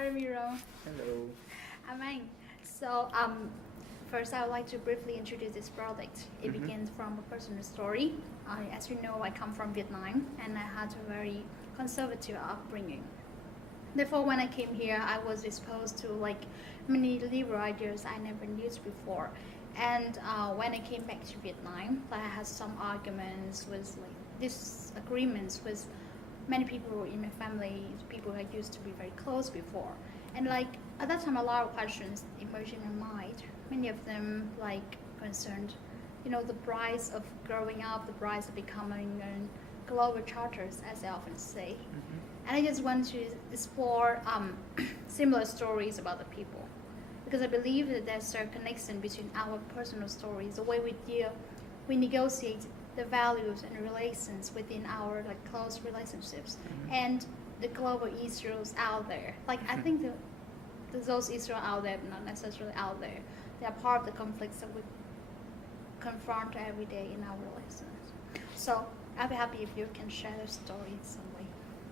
Hi, Ramiro. Hello. Amen. First I would like to briefly introduce this project. It Mm-hmm. begins from a personal story. As you know, I come from Vietnam and I had a very conservative upbringing. Therefore, when I came here, I was exposed to like many liberal ideas I never knew before. And when I came back to Vietnam, like, I had some arguments with like disagreements with many people in my family, people I used to be very close before. And like at that time, a lot of questions emerged in my mind. Many of them like concerned, the price of growing up, the price of becoming a global charters, as I often say. Mm-hmm. And I just want to explore similar stories about the people because I believe that there's a connection between our personal stories, the way we deal, we negotiate the values and relations within our like close relationships, Mm-hmm. and the global issues out there. Like I think those issues out there, not necessarily out there, they are part of the conflicts that we confront every day in our relations. So I'll be happy if you can share the story in some way.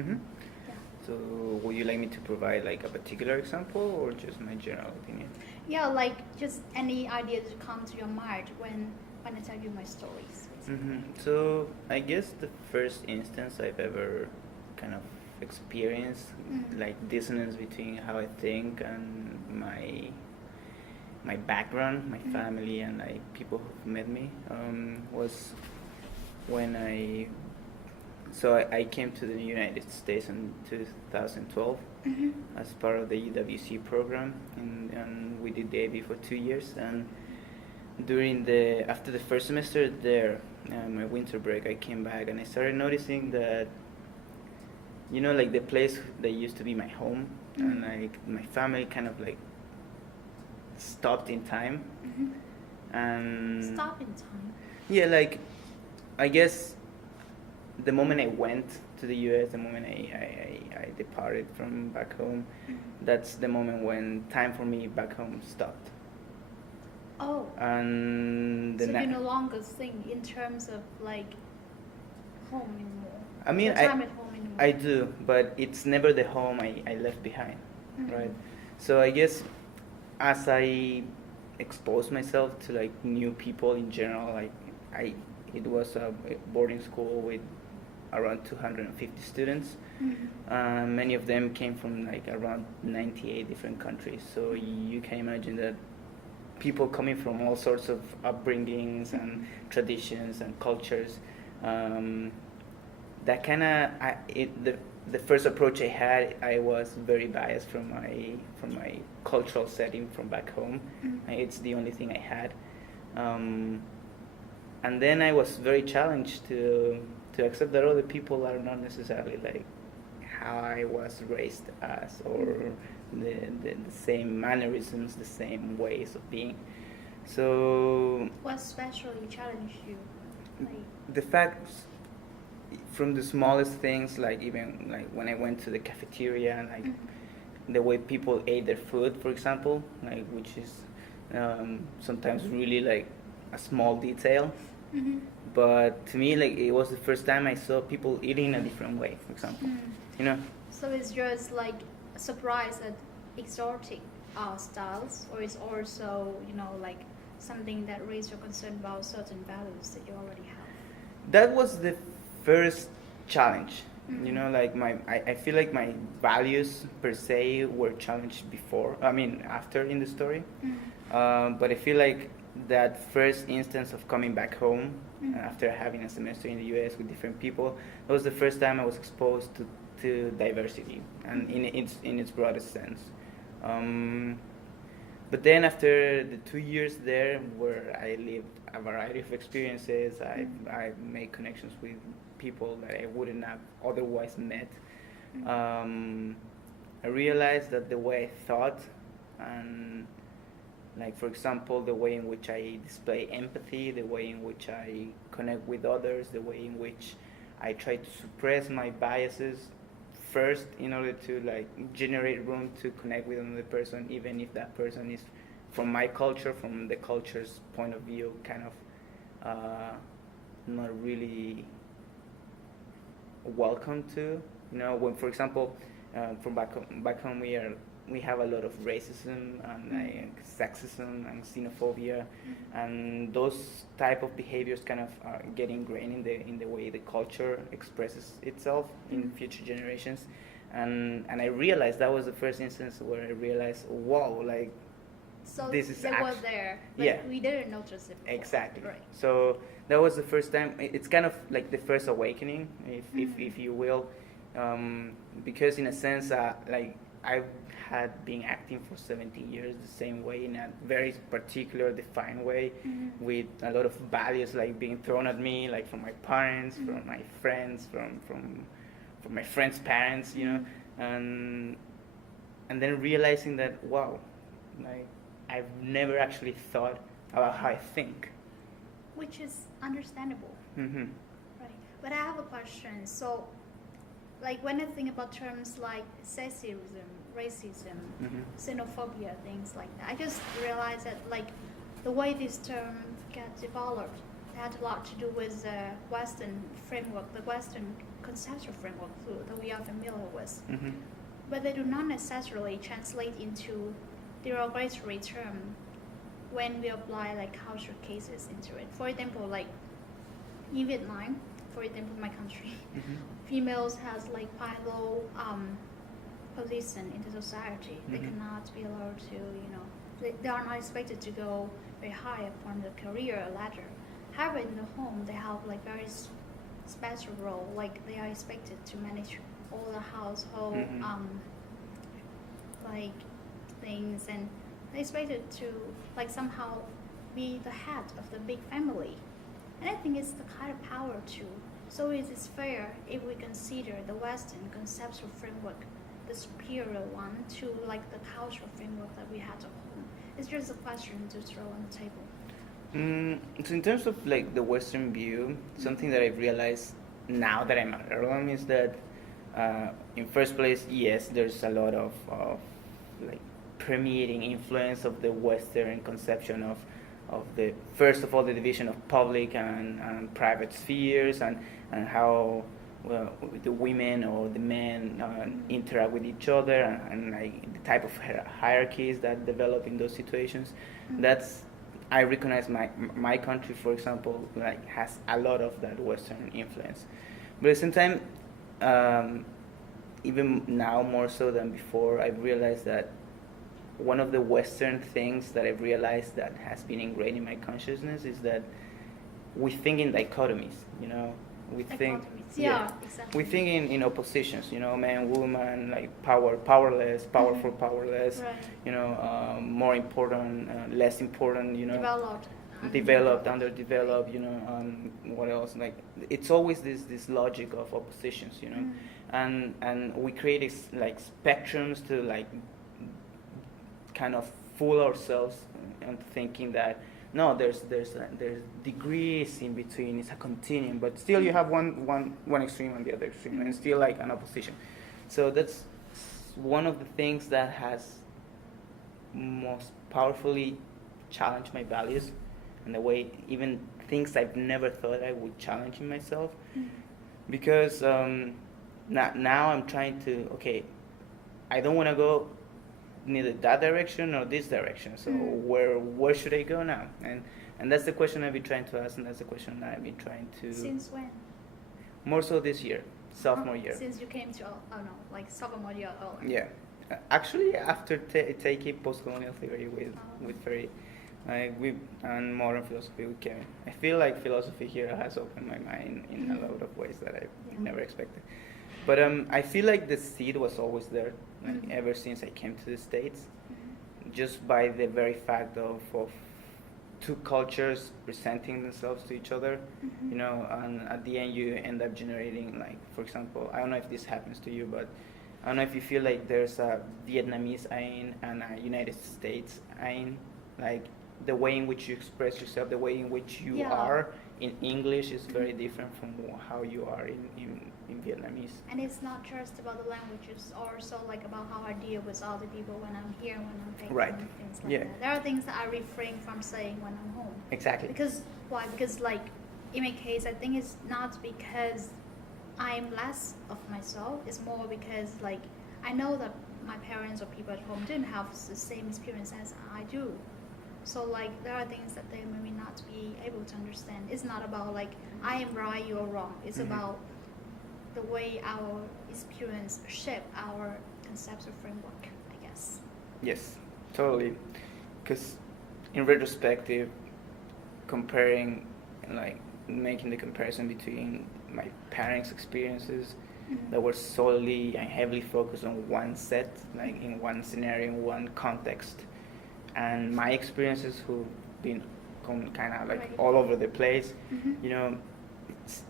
Mm-hmm. Yeah. So, would you like me to provide like a particular example or just my general opinion? Yeah, like just any idea that come to your mind when I tell you my stories. Mm-hmm. So, I guess the first instance I've ever kind of experienced like dissonance between how I think and my background, my family, and like people who've met me was when I came to the United States in 2012 Mm-hmm. as part of the EWC program, and we did the AB for 2 years. And after the first semester there, my winter break, I came back and I started noticing that, like the place that used to be my home and like my family kind of like stopped in time, and Stop in time. yeah, like I guess the moment I went to the US, the moment I departed from back home, that's the moment when time for me back home stopped. Oh, And so you no longer think in terms of like home anymore. I mean, Your time at home anymore. I do, but it's never the home I left behind, Mhm. right? So I guess as I expose myself to like new people in general, like I, it was a boarding school with around 250 students. Many of them came from like around 98 different countries. So you can imagine that people coming from all sorts of upbringings and traditions and cultures. That kind of the first approach I had, I was very biased from my cultural setting from back home. It's the only thing I had. And then I was very challenged to accept that other people are not necessarily like how I was raised as, or the same mannerisms, the same ways of being. So What especially challenged you? Like, the fact, from the smallest things, like even like when I went to the cafeteria and like the way people ate their food, for example, like which is sometimes really like a small detail, but to me like it was the first time I saw people eating a different way, for example, you know. so it's just like a surprise at exotic styles, or it's also like something that raised your concern about certain values that you already have. That was the first challenge. Mhm. Like I feel like my values per se were challenged before, I mean after in the story. But I feel like that first instance of coming back home after having a semester in the US with different people, that was the first time I was exposed to diversity and in its broadest sense. um, but then after the 2 years there, where I lived a variety of experiences, I made connections with people that I wouldn't have otherwise met. Um, I realized that the way I thought, and like for example, the way in which I display empathy, the way in which I connect with others, the way in which I try to suppress my biases first in order to like generate room to connect with another person, even if that person is from my culture, from the culture's point of view, kind of not really welcome to. When, for example, from back home we have a lot of racism and sexism and xenophobia, and those type of behaviors kind of get ingrained in the way the culture expresses itself in future generations. And I realized that was the first instance where I realized, wow, like So this is they were there. Like, yeah, we didn't notice it before. exactly. Right. So that was the first time. It's kind of like the first awakening, if you will, because in a sense, like I've had been acting for 17 years the same way, in a very particular, defined way, with a lot of values like being thrown at me, like from my parents, from my friends, from my friends' parents, you know, and then realizing that, wow, like I've never actually thought about how I think. Which is understandable. Mm-hmm. Right. But I have a question. So, like when I think about terms like sexism, racism, xenophobia, things like that, I just realized that like the way these terms get developed had a lot to do with the Western framework, the Western conceptual framework that we are familiar with. But they do not necessarily translate into derogatory term when we apply like cultural cases into it. For example, like in Vietnam, for example, my country, females has like quite low position in the society. They cannot be allowed to, you know, they are not expected to go very high upon the career ladder. However, in the home, they have like very special role. Like they are expected to manage all the household like things, and they expected to like somehow be the head of the big family. And I think it's the kind of power too. So it is fair if we consider the Western conceptual framework the superior one to like the cultural framework that we had at home. It's just a question to throw on the table. So in terms of like the Western view, something that I've realized now that I'm at Erlang is that in first place, yes, there's a lot of like permeating influence of the Western conception of the, first of all, the division of public and private spheres, and how the women or the men interact with each other, and like the type of hierarchies that develop in those situations. That's, I recognize my country, for example, like has a lot of that Western influence. But at the same time, even now more so than before, I've realized that one of the Western things that I've realized that has been ingrained in my consciousness is that we think in dichotomies, you know. We think, yeah, exactly. We think in oppositions, you know, man, woman, like powerless, powerful, powerless, right. You know, more important, less important, you know, developed, underdeveloped, you know, what else? Like it's always this logic of oppositions, you know, and we create like spectrums to like kind of fool ourselves into thinking that no, there's degrees in between. It's a continuum, but still you have one extreme and the other extreme, and still like an opposition. So that's one of the things that has most powerfully challenged my values, and the way even things I've never thought I would challenge in myself, because now I'm trying to, okay, I don't want to go neither that direction or this direction. So where should I go now? And that's the question I've been trying to ask, and that's the question I've been trying to. Since when? More so this year, sophomore year. Since you came to, like sophomore year. Yeah, actually after taking post-colonial theory with Ferry, and modern philosophy with Kevin, I feel like philosophy here has opened my mind in a lot of ways that I never expected. But I feel like the seed was always there, like ever since I came to the States, just by the very fact of two cultures presenting themselves to each other, you know, and at the end you end up generating, like, for example, I don't know if this happens to you, but I don't know if you feel like there's a Vietnamese Ain and a United States Ain, like the way in which you express yourself, the way in which you are in English is very different from how you are in Vietnamese. And it's not just about the language, it's also like about how I deal with other people when I'm here, when I'm back, right. And things like that. There are things that I refrain from saying when I'm home. Exactly. Because why? Because like in my case, I think it's not because I'm less of myself. It's more because like I know that my parents or people at home didn't have the same experience as I do. So like there are things that they may not be able to understand. It's not about like I am right, you're wrong. It's about the way our experience shape our conceptual framework, I guess. Yes, totally. Because in retrospective, comparing, like making the comparison between my parents' experiences that were solely and heavily focused on one set, like in one scenario, in one context, and my experiences who've been kind of like all over the place, you know,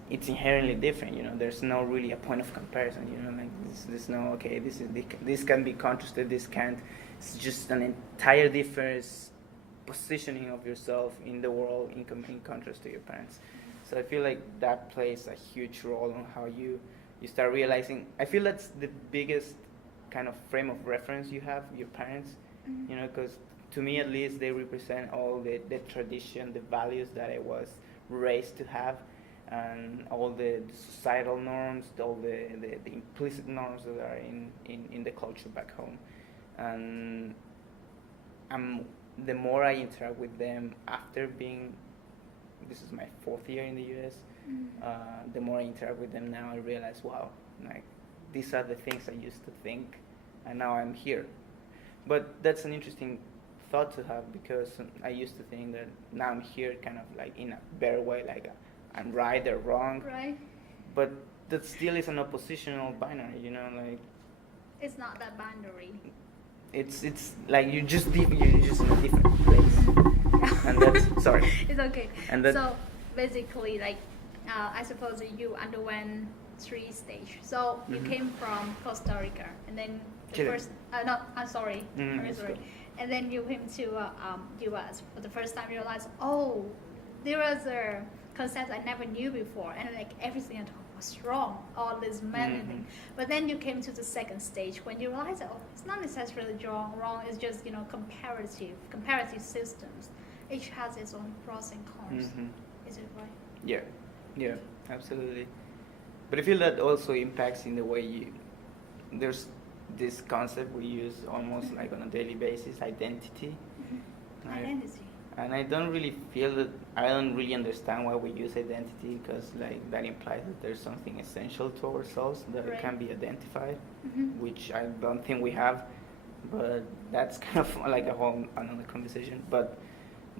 it's inherently different. You know, there's no really a point of comparison. You know, like there's no okay, this can be contrasted, this can't. It's just an entire different positioning of yourself in the world in contrast to your parents. So I feel like that plays a huge role on how you start realizing. I feel that's the biggest kind of frame of reference you have, your parents. You know, because to me at least they represent all the tradition, the values that I was raised to have, and all the societal norms, all the implicit norms that are in the culture back home. And the more I interact with them after being, this is my 4th year in the US, the more I interact with them now, I realize, wow, like these are the things I used to think, and now I'm here. But that's an interesting thought to have, because I used to think that now I'm here kind of like in a better way, like I'm right, they're wrong. Right. But that still is an oppositional binary, you know, like it's not that boundary. It's like you're just in a different place, and that's sorry. It's okay. And that, so basically, like I suppose you underwent 3 stages. So you came from Costa Rica, and then the Chile. first no, I'm sorry, I'm sorry. Cool. And then you came to US for the first time. You realized, oh, there was a concept I never knew before, and like everything I thought was wrong, all this many things. But then you came to the second stage when you realize, oh, it's not necessarily wrong. It's just comparative systems. Each has its own pros and cons. Is it right? Yeah, absolutely. But I feel that also impacts in the way there's this concept we use almost like on a daily basis, identity. Identity. And I don't really feel that, I don't really understand why we use identity, because like that implies that there's something essential to ourselves that Right. can be identified, which I don't think we have. But that's kind of like a whole another conversation. But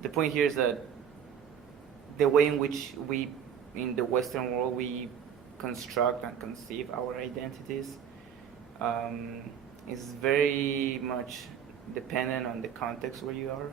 the point here is that the way in which we, in the Western world, we construct and conceive our identities is very much dependent on the context where you are.